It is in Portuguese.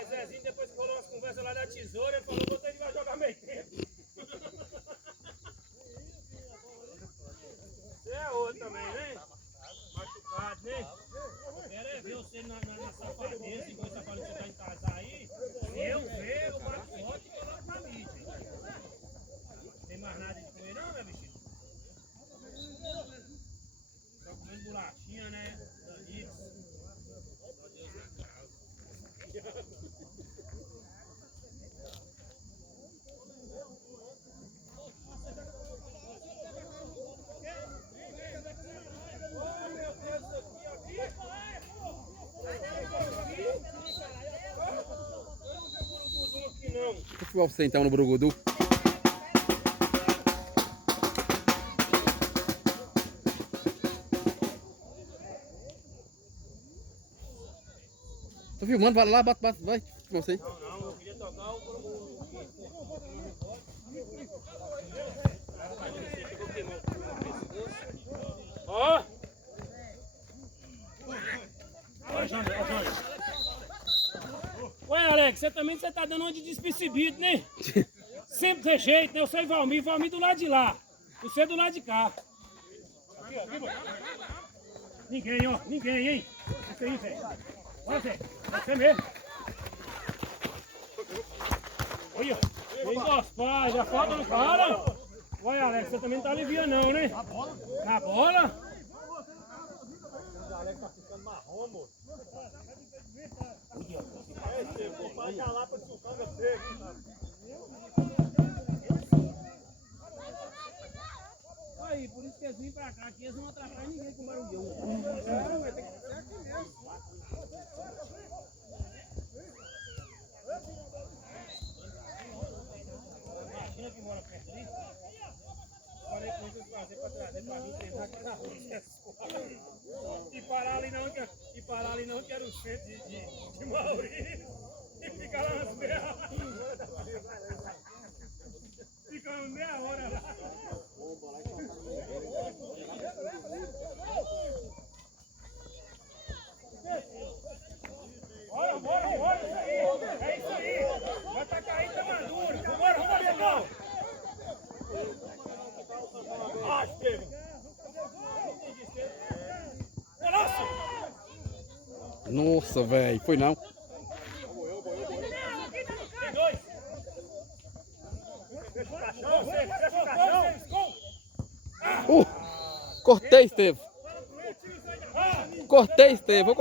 Mas Zezinho, depois que rolou umas conversas lá da tesoura, ele falou que ele vai jogar meio tempo. Você é outro também, né? Machucado, né? Eu quero ver você na safadeza, igual você falou que você tá em casa aí. Se eu ver, eu bato forte e coloco na mídia. Não tem mais nada de comer não, meu bichinho? Só comendo bolachinha, né? Danitos. Só Deus na casa. Futebol você então no Brugudu. Tô filmando, vai lá, bate, vai. Você. Não, eu queria tocar o Brugudu. Ó! Ó, Jânio, ó, Jânio. Ué, Alex, você também tá dando uma de despercebido, né? Sempre tem jeito, né? Eu sou Valmir do lado de lá. Você do lado de cá. Aqui, ó, aqui, ninguém, ó, ninguém, hein? Isso aí, velho. Olha, Zé, você mesmo. Olha, encospar, já falta no cara. Olha, Alex, você também não tá aliviando não, né? Na bola? Na bola? O Alex tá ficando marrom, moço. Vai já lá pra sucar você. Aí, por isso que eles vêm pra cá, aqui eles não atrapalham ninguém com barulhão. Não, vai ter que ser aqui mesmo. Imagina que mora perto ali. Falei com eles fazer pra trazer pra mim, tentar aqui na rua. E parar ali não, que era o centro de Maurício. E ficar lá nas berras. Fica meia hora lá. Bora, é isso aí. Vai tá caindo, tá maduro. Vambora, Legão. Ah, Estevam. Nossa, velho, foi não. Tem dois. Fecha o caixão, fecha o caixão. Cortei, Estevam. Cortei, Estevam.